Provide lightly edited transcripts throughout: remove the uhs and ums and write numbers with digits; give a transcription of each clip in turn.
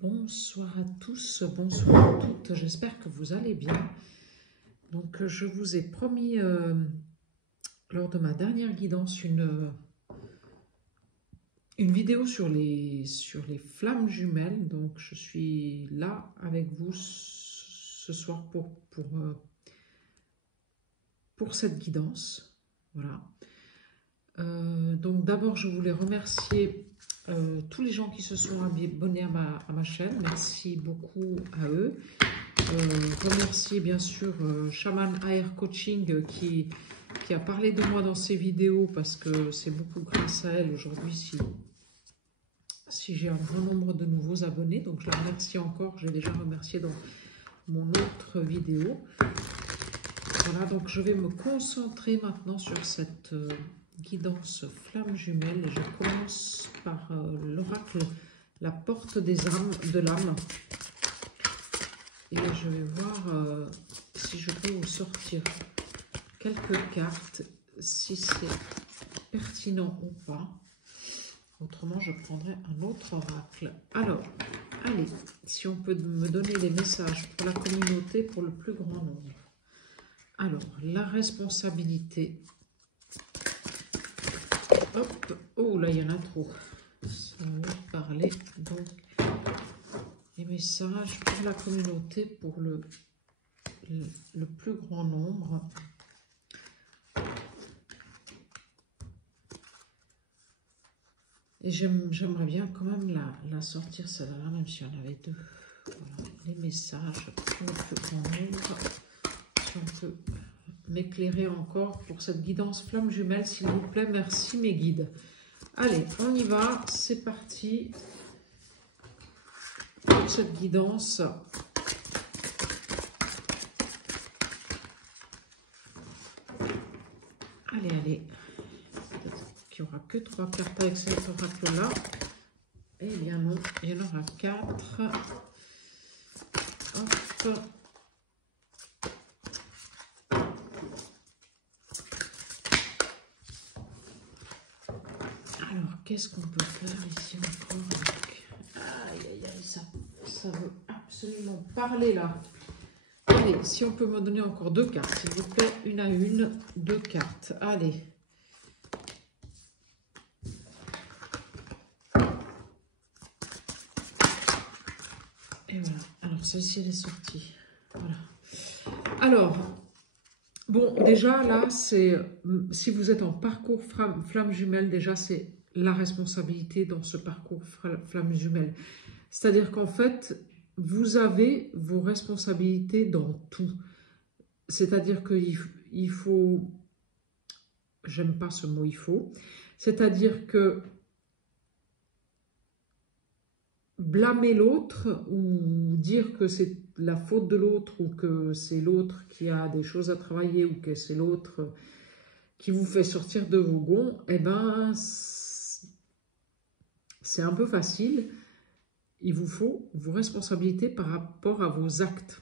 Bonsoir à tous, bonsoir à toutes, j'espère que vous allez bien. Donc je vous ai promis lors de ma dernière guidance une vidéo sur les flammes jumelles. Donc je suis là avec vous ce soir pour cette guidance. Voilà. Donc d'abord je voulais remercier tous les gens qui se sont abonnés à ma chaîne, merci beaucoup à eux. Remercier bien sûr Shaman Air Coaching qui a parlé de moi dans ses vidéos, parce que c'est beaucoup grâce à elle aujourd'hui si j'ai un grand nombre de nouveaux abonnés. Donc je la remercie encore, j'ai déjà remercié dans mon autre vidéo. Voilà, donc je vais me concentrer maintenant sur cette guidance flamme jumelle et je commence par l'oracle, la porte des âmes, de l'âme. Et je vais voir si je peux vous sortir quelques cartes, si c'est pertinent ou pas. Autrement, je prendrai un autre oracle. Alors, allez, si on peut me donner des messages pour la communauté, pour le plus grand nombre. Alors, la responsabilité. Hop, oh là, il y en a trop. Ça va parler. Donc, les messages pour la communauté, pour le plus grand nombre. Et j'aimerais bien quand même la sortir, celle-là, même si on avait deux. Voilà, les messages pour le plus grand nombre. Si on peut m'éclairer encore pour cette guidance flamme jumelle, s'il vous plaît. Merci mes guides. Allez, on y va, c'est parti pour cette guidance. Allez, allez. Il n'y aura que 3 cartes avec cet oracle-là. Eh bien non, il y en aura 4. Hop. Alors, qu'est-ce qu'on peut faire ici encore avec... Aïe, aïe, aïe, ça veut absolument parler là. Allez, si on peut me donner encore 2 cartes, s'il vous plaît, une à une, 2 cartes. Allez. Et voilà. Alors, celle-ci, elle est sortie. Voilà. Alors, bon, déjà, là, c'est... Si vous êtes en parcours flamme jumelle, déjà, c'est la responsabilité dans ce parcours flamme jumelle. C'est-à-dire qu'en fait, vous avez vos responsabilités dans tout. C'est-à-dire qu'il faut... J'aime pas ce mot « il faut ». C'est-à-dire que blâmer l'autre ou dire que c'est la faute de l'autre ou que c'est l'autre qui a des choses à travailler ou que c'est l'autre qui vous fait sortir de vos gonds, eh ben, c'est un peu facile. Il vous faut vos responsabilités par rapport à vos actes.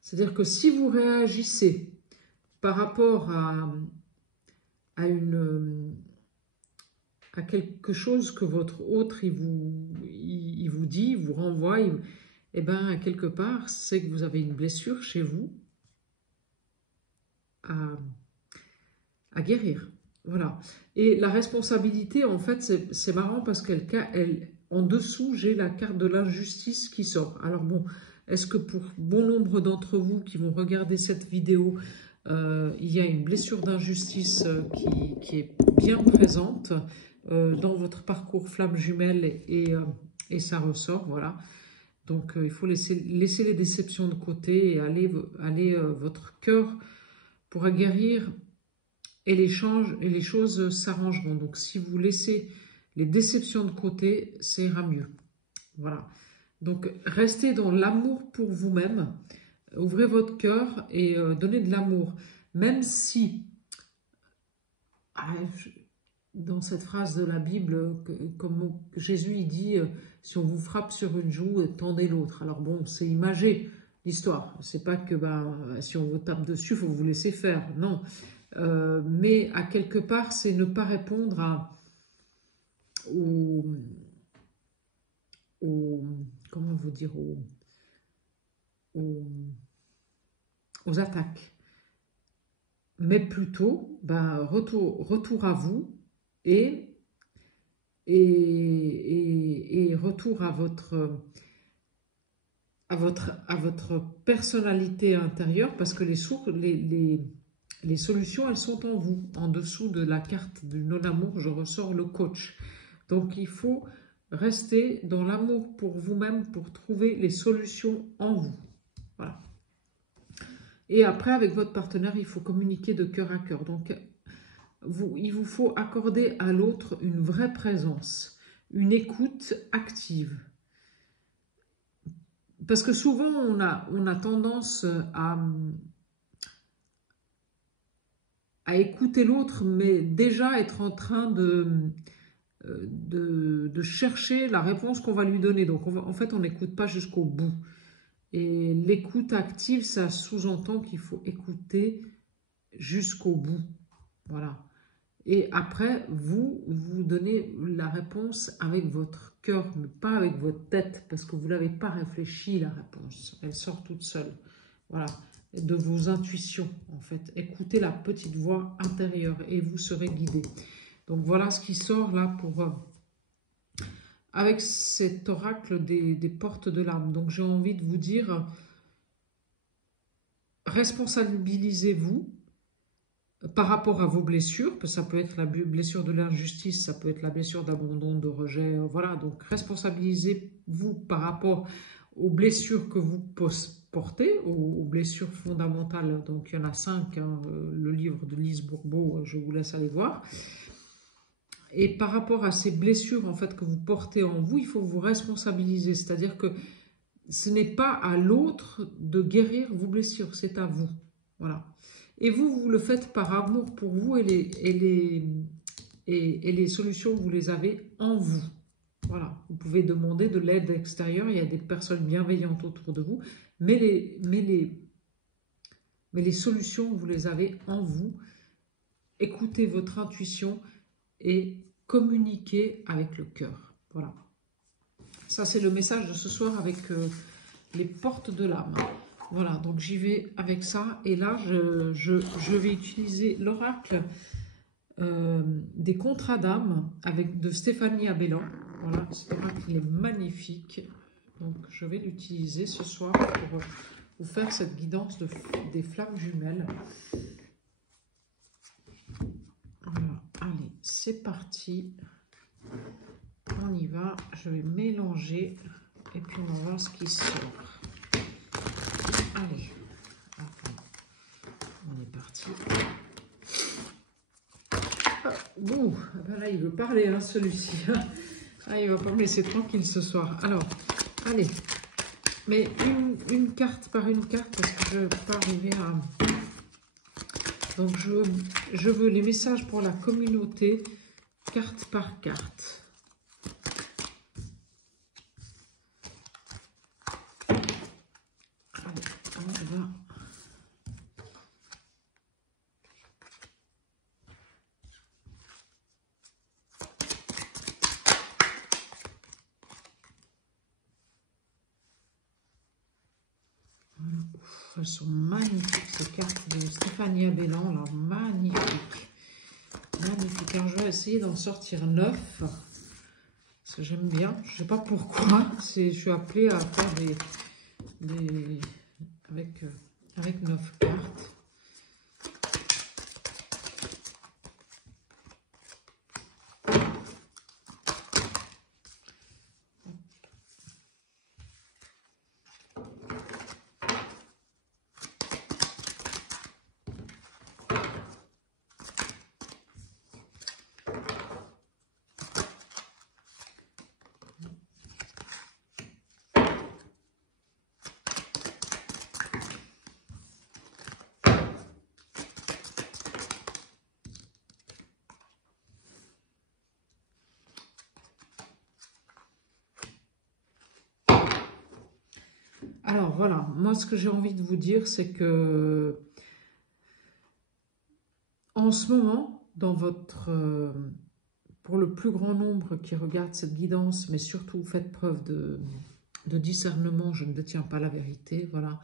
C'est-à-dire que si vous réagissez par rapport à quelque chose que votre autre il vous dit, il vous renvoie, et bien quelque part, c'est que vous avez une blessure chez vous à guérir. Voilà. Et la responsabilité, en fait, c'est marrant parce en dessous, j'ai la carte de l'injustice qui sort. Alors bon, est-ce que pour bon nombre d'entre vous qui vont regarder cette vidéo, il y a une blessure d'injustice qui est bien présente dans votre parcours flamme jumelle et ça ressort, voilà. Donc il faut laisser les déceptions de côté et aller votre cœur pourra guérir et les choses s'arrangeront. Donc si vous laissez les déceptions de côté, ça ira mieux. Voilà. Donc restez dans l'amour pour vous-même, ouvrez votre cœur et donnez de l'amour. Même si... dans cette phrase de la Bible, comme Jésus il dit, si on vous frappe sur une joue, tendez l'autre. Alors bon, c'est imagé l'histoire. C'est pas que si on vous tape dessus, il faut vous laisser faire. Non. Mais à quelque part, c'est ne pas répondre comment vous dire, aux, aux attaques, mais plutôt retour à vous et retour à votre personnalité intérieure, parce que les solutions, elles sont en vous. En dessous de la carte du non-amour, je ressors le coach. Donc, il faut rester dans l'amour pour vous-même pour trouver les solutions en vous. Voilà. Et après, avec votre partenaire, il faut communiquer de cœur à cœur. Donc, il vous faut accorder à l'autre une vraie présence, une écoute active. Parce que souvent, on a tendance à écouter l'autre, mais déjà être en train de chercher la réponse qu'on va lui donner. Donc, en fait, on n'écoute pas jusqu'au bout. Et l'écoute active, ça sous-entend qu'il faut écouter jusqu'au bout. Voilà. Et après, vous donnez la réponse avec votre cœur, mais pas avec votre tête, parce que vous n'avez pas réfléchi la réponse. Elle sort toute seule. Voilà. De vos intuitions, en fait. Écoutez la petite voix intérieure et vous serez guidé. Donc, voilà ce qui sort là pour... avec cet oracle des portes de l'âme. Donc, j'ai envie de vous dire, responsabilisez-vous par rapport à vos blessures, parce que ça peut être la blessure de l'injustice, ça peut être la blessure d'abandon, de rejet, voilà. Donc, responsabilisez-vous par rapport aux blessures que vous portez, aux blessures fondamentales. Donc, il y en a 5, hein, le livre de Lise Bourbeau, je vous laisse aller voir. Et par rapport à ces blessures en fait que vous portez en vous, il faut vous responsabiliser. C'est-à-dire que ce n'est pas à l'autre de guérir vos blessures, c'est à vous. Voilà. Et vous le faites par amour pour vous et les solutions, vous les avez en vous. Voilà. Vous pouvez demander de l'aide extérieure, il y a des personnes bienveillantes autour de vous, mais les solutions, vous les avez en vous. Écoutez votre intuition et communiquer avec le cœur. Voilà. Ça, c'est le message de ce soir avec les portes de l'âme. Voilà, donc j'y vais avec ça. Et là, je vais utiliser l'oracle des contrats d'âme de Stéphanie Abellan. Voilà, cet oracle, il est magnifique. Donc, je vais l'utiliser ce soir pour vous faire cette guidance des flammes jumelles. Voilà, allez, c'est parti. On y va. Je vais mélanger et puis on va voir ce qui sort. Allez, on est parti. Ouh, ben là, il veut parler, hein, celui-ci. Ah, il va pas me laisser tranquille ce soir. Alors, allez, mais une carte par une carte parce que je ne vais pas arriver à... Donc, je veux les messages pour la communauté, carte par carte. Allez, on va... Elles sont magnifiques, ces cartes de Stéphanie Abellan, là, magnifiques. Magnifiques. Alors, je vais essayer d'en sortir 9, parce que j'aime bien. Je ne sais pas pourquoi. Je suis appelée à faire avec 9 cartes. Alors voilà, moi ce que j'ai envie de vous dire, c'est que en ce moment, dans votre pour le plus grand nombre qui regarde cette guidance, mais surtout faites preuve de discernement, je ne détiens pas la vérité, voilà.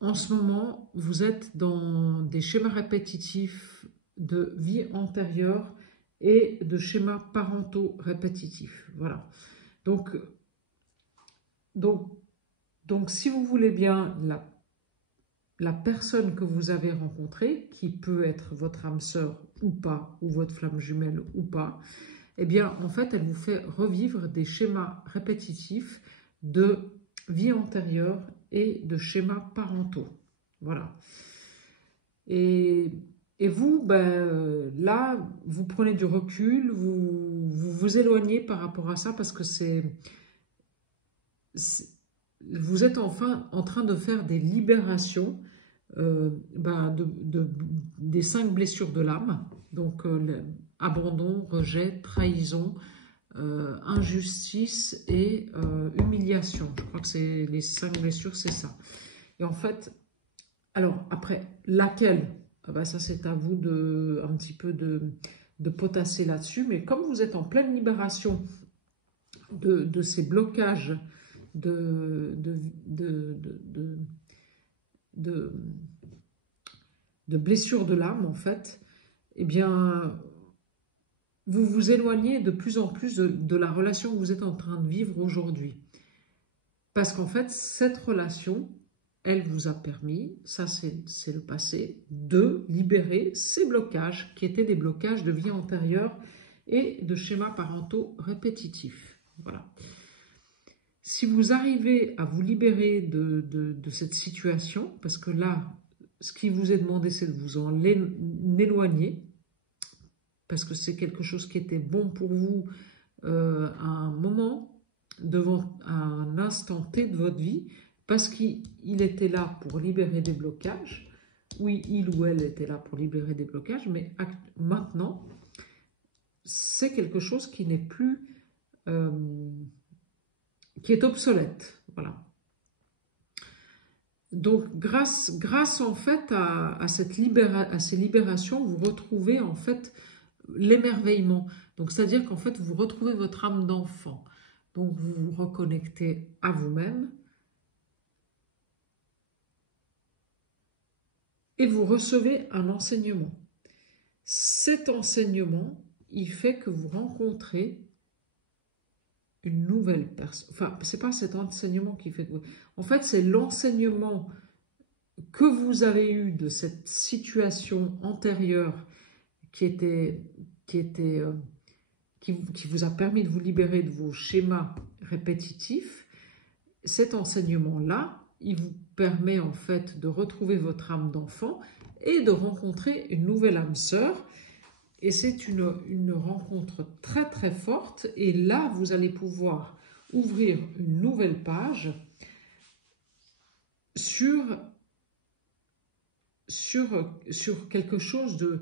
En ce moment, vous êtes dans des schémas répétitifs de vie antérieure et de schémas parentaux répétitifs, voilà. Donc si vous voulez bien, la personne que vous avez rencontrée, qui peut être votre âme sœur ou pas, ou votre flamme jumelle ou pas, eh bien, en fait, elle vous fait revivre des schémas répétitifs de vie antérieure et de schémas parentaux. Voilà. Et vous, ben, là, vous prenez du recul, vous éloignez par rapport à ça parce que vous êtes enfin en train de faire des libérations des 5 blessures de l'âme, donc abandon, rejet, trahison, injustice et humiliation. Je crois que c'est les 5 blessures, c'est ça. Et en fait, alors après, laquelle? Ah ben ça c'est à vous un petit peu de potasser là-dessus, mais comme vous êtes en pleine libération de ces blocages de blessures de l'âme, en fait, eh bien, vous vous éloignez de plus en plus de la relation que vous êtes en train de vivre aujourd'hui. Parce qu'en fait, cette relation, elle vous a permis, ça c'est le passé, de libérer ces blocages qui étaient des blocages de vie antérieure et de schémas parentaux répétitifs. Voilà. Si vous arrivez à vous libérer de cette situation, parce que là, ce qui vous est demandé, c'est de vous en éloigner, parce que c'est quelque chose qui était bon pour vous à un moment, à un instant T de votre vie, parce qu'il était là pour libérer des blocages. Oui, il ou elle était là pour libérer des blocages, mais maintenant, c'est quelque chose qui n'est plus... qui est obsolète, voilà. Donc, grâce en fait à ces libérations, vous retrouvez en fait l'émerveillement. Donc, c'est-à-dire qu'en fait, vous retrouvez votre âme d'enfant. Donc, vous vous reconnectez à vous-même et vous recevez un enseignement. Cet enseignement, il fait que vous rencontrez une nouvelle personne. Enfin, c'est pas cet enseignement qui fait que vous... En fait, c'est l'enseignement que vous avez eu de cette situation antérieure qui vous a permis de vous libérer de vos schémas répétitifs. Cet enseignement-là, il vous permet en fait de retrouver votre âme d'enfant et de rencontrer une nouvelle âme sœur. Et c'est une rencontre très très forte. Et là, vous allez pouvoir ouvrir une nouvelle page sur quelque chose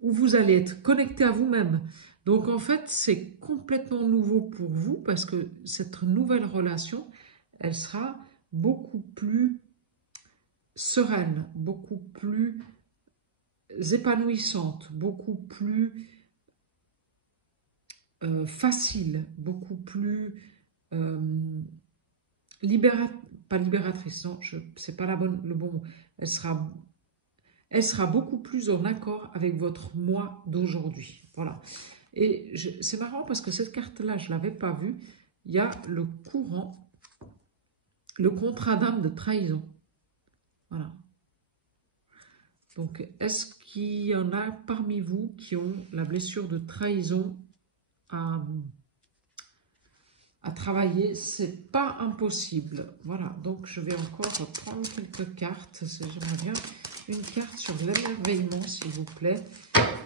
où vous allez être connecté à vous-même. Donc en fait, c'est complètement nouveau pour vous parce que cette nouvelle relation, elle sera beaucoup plus sereine, beaucoup plus épanouissante, beaucoup plus facile, beaucoup plus pas libératrice, non, c'est pas le bon mot. Elle sera beaucoup plus en accord avec votre moi d'aujourd'hui. Voilà. Et c'est marrant parce que cette carte-là, je ne l'avais pas vue. Il y a le courant, le contrat d'âme de trahison. Voilà. Donc, est-ce qu'il y en a parmi vous qui ont la blessure de trahison à travailler? C'est pas impossible. Voilà. Donc, je vais encore prendre quelques cartes. J'aimerais bien une carte sur l'émerveillement, s'il vous plaît,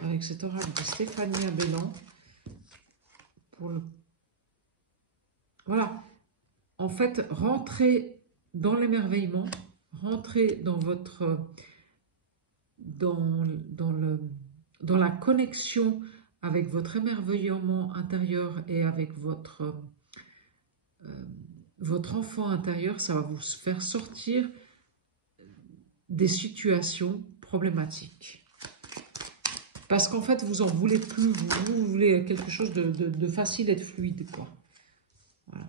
avec cet oracle de Stéphanie Abellan. Voilà. En fait, rentrez dans l'émerveillement, rentrez dans votre... dans la connexion avec votre émerveillement intérieur et avec votre enfant intérieur. Ça va vous faire sortir des situations problématiques. Parce qu'en fait, vous en voulez plus. Vous voulez quelque chose de facile et de fluide, quoi. Voilà.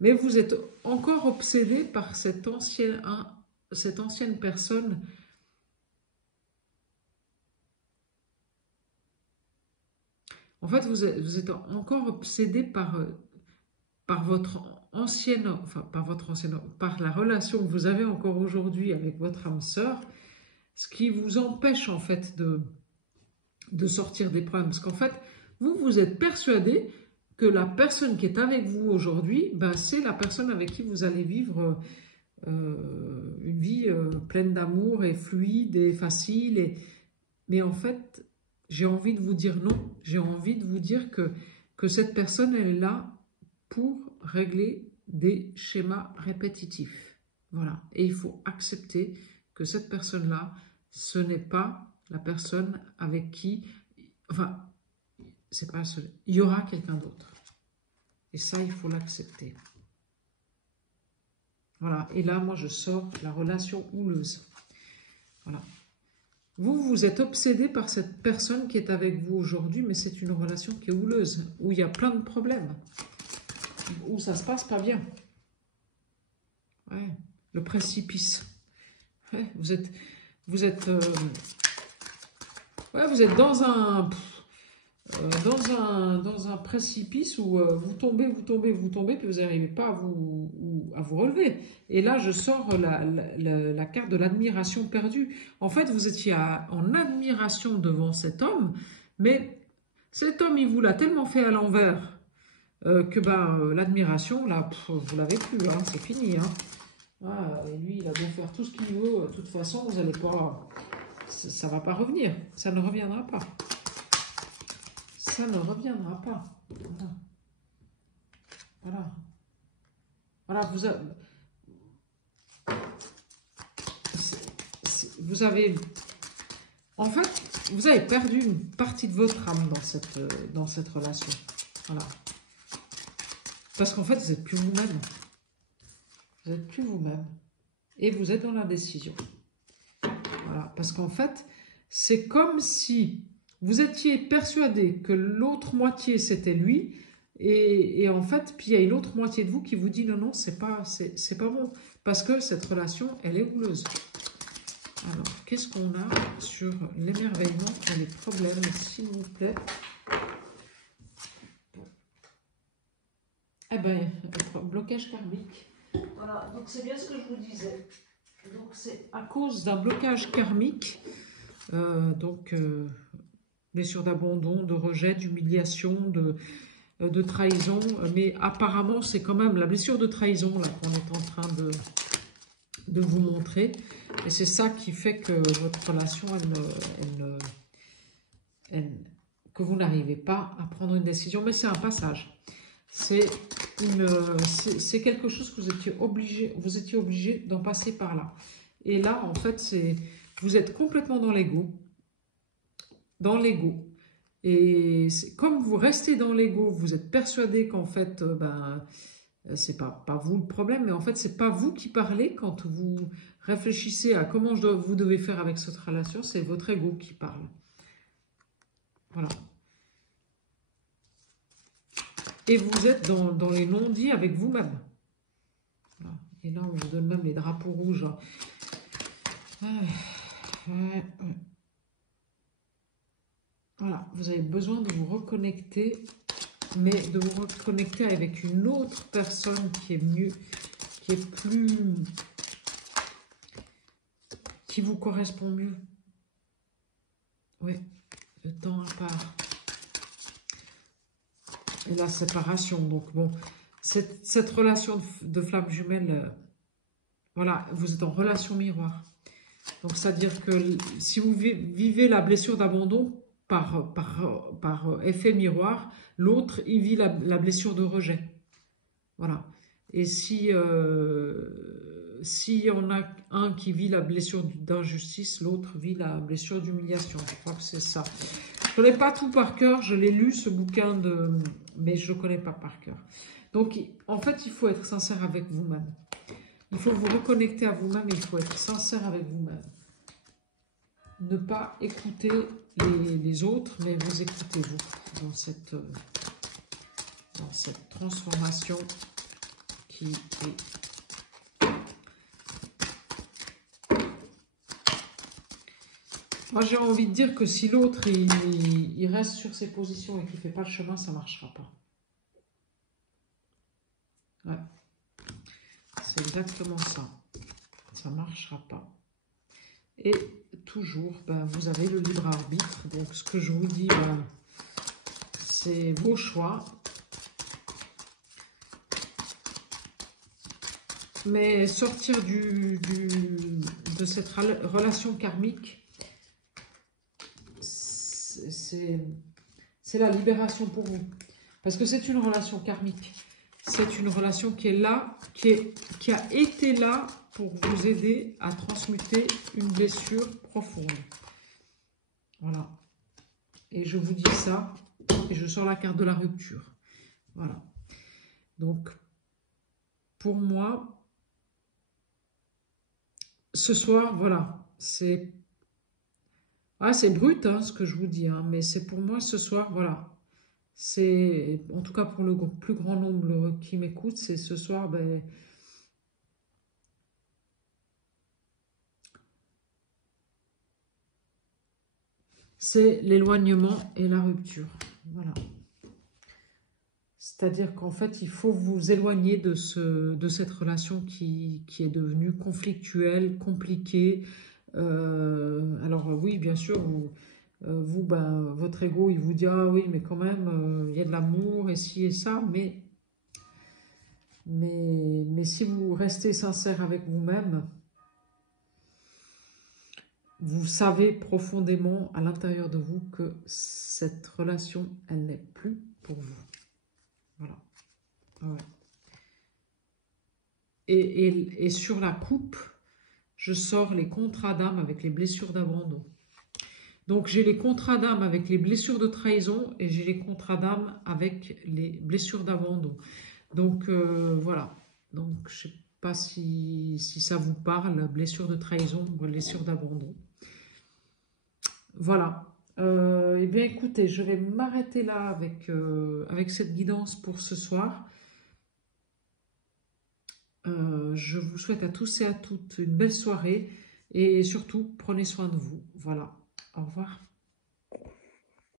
Mais vous êtes encore obsédé par cette ancienne personne. En fait, vous êtes encore obsédé par votre ancienne, enfin, par la relation que vous avez encore aujourd'hui avec votre âme sœur, ce qui vous empêche, en fait, de sortir des problèmes. Parce qu'en fait, vous êtes persuadé que la personne qui est avec vous aujourd'hui, ben, c'est la personne avec qui vous allez vivre une vie pleine d'amour et fluide et facile. Mais en fait, j'ai envie de vous dire non. J'ai envie de vous dire que cette personne, elle est là pour régler des schémas répétitifs. Voilà. Et il faut accepter que cette personne-là, ce n'est pas la personne avec qui... Enfin, c'est pas seul. Il y aura quelqu'un d'autre. Et ça, il faut l'accepter. Voilà. Et là, moi, je sors la relation houleuse. Voilà. Vous êtes obsédé par cette personne qui est avec vous aujourd'hui, mais c'est une relation qui est houleuse, où il y a plein de problèmes, où ça se passe pas bien. Ouais. Le précipice. Ouais. Vous êtes dans un précipice où vous tombez, puis vous n'arrivez pas à vous relever. Et là, je sors la carte de l'admiration perdue. En fait, vous étiez en admiration devant cet homme, mais cet homme, il vous l'a tellement fait à l'envers que l'admiration, là, vous l'avez plus, hein, c'est fini. Hein. Ah, et lui, il a beau faire tout ce qu'il veut, de toute façon, vous n'allez pas... Ça ne va pas revenir, ça ne reviendra pas. Ça ne reviendra pas. Voilà. Voilà, vous avez... En fait, vous avez perdu une partie de votre âme dans cette relation. Voilà. Parce qu'en fait, vous n'êtes plus vous-même. Vous n'êtes plus vous-même. Et vous êtes dans l'indécision. Voilà. Parce qu'en fait, c'est comme si vous étiez persuadé que l'autre moitié, c'était lui. Et en fait, puis il y a l'autre moitié de vous qui vous dit non, non, c'est pas bon. Parce que cette relation, elle est houleuse. Alors, qu'est-ce qu'on a sur l'émerveillement et les problèmes, s'il vous plaît? Eh bien, blocage karmique. Voilà, donc c'est bien ce que je vous disais. Donc c'est à cause d'un blocage karmique, blessure d'abandon, de rejet, d'humiliation, de trahison. Mais apparemment, c'est quand même la blessure de trahison là qu'on est en train de vous montrer. Et c'est ça qui fait que votre relation, que vous n'arrivez pas à prendre une décision. Mais c'est un passage. C'est quelque chose que vous étiez obligé d'en passer par là. Et là, en fait, vous êtes complètement dans l'ego. Dans l'ego. Et comme vous restez dans l'ego, vous êtes persuadé qu'en fait, c'est pas vous le problème, mais en fait, c'est pas vous qui parlez quand vous réfléchissez à comment vous devez faire avec cette relation, c'est votre ego qui parle. Voilà. Et vous êtes dans les non-dits avec vous-même. Voilà. Et là, on vous donne même les drapeaux rouges. Voilà, vous avez besoin de vous reconnecter, mais de vous reconnecter avec une autre personne qui est mieux, qui est plus... qui vous correspond mieux. Oui, le temps à part. Et la séparation, donc bon, cette relation de flamme jumelle, voilà, vous êtes en relation miroir. Donc, c'est-à-dire que si vous vivez la blessure d'abandon, par effet miroir, l'autre, il vit la blessure de rejet. Voilà. Et si y en a un qui vit la blessure d'injustice, l'autre vit la blessure d'humiliation. Je crois que c'est ça. Je ne connais pas tout par cœur, je l'ai lu ce bouquin, mais je ne le connais pas par cœur. Donc, en fait, il faut être sincère avec vous-même. Il faut vous reconnecter à vous-même et il faut être sincère avec vous-même. ne pas écouter les autres, mais vous écoutez vous dans cette transformation qui est... Moi, j'ai envie de dire que si l'autre, il reste sur ses positions et qu'il ne fait pas le chemin, ça ne marchera pas. Ouais. C'est exactement ça. Ça ne marchera pas. Et toujours, ben, vous avez le libre arbitre. Donc, ce que je vous dis, ben, c'est vos choix. Mais sortir de cette relation karmique, c'est la libération pour vous. Parce que c'est une relation karmique. C'est une relation qui est là, qui a été là pour vous aider à transmuter une blessure profonde. Voilà. Et je vous dis ça, et je sors la carte de la rupture. Voilà. Donc, pour moi, ce soir, voilà, c'est brut hein, ce que je vous dis, hein, mais c'est pour moi ce soir, voilà. C'est, en tout cas pour le plus grand nombre qui m'écoute, c'est ce soir, ben, c'est l'éloignement et la rupture. Voilà. C'est-à-dire qu'en fait, il faut vous éloigner de cette relation qui est devenue conflictuelle, compliquée. Alors oui, bien sûr, vous ben, votre ego, il vous dit « Ah oui, mais quand même, il y a de l'amour et ci et ça. » Mais si vous restez sincère avec vous-même, vous savez profondément à l'intérieur de vous que cette relation, elle n'est plus pour vous. Voilà. Ouais. Et sur la coupe, je sors les contrats d'âme avec les blessures d'abandon. Donc, j'ai les contrats d'âme avec les blessures de trahison et j'ai les contrats d'âme avec les blessures d'abandon. Donc, voilà. Donc, je ne sais pas si ça vous parle, blessure de trahison ou blessure d'abandon. Voilà. Eh bien, écoutez, je vais m'arrêter là avec cette guidance pour ce soir. Je vous souhaite à tous et à toutes une belle soirée et surtout, prenez soin de vous. Voilà. Au revoir.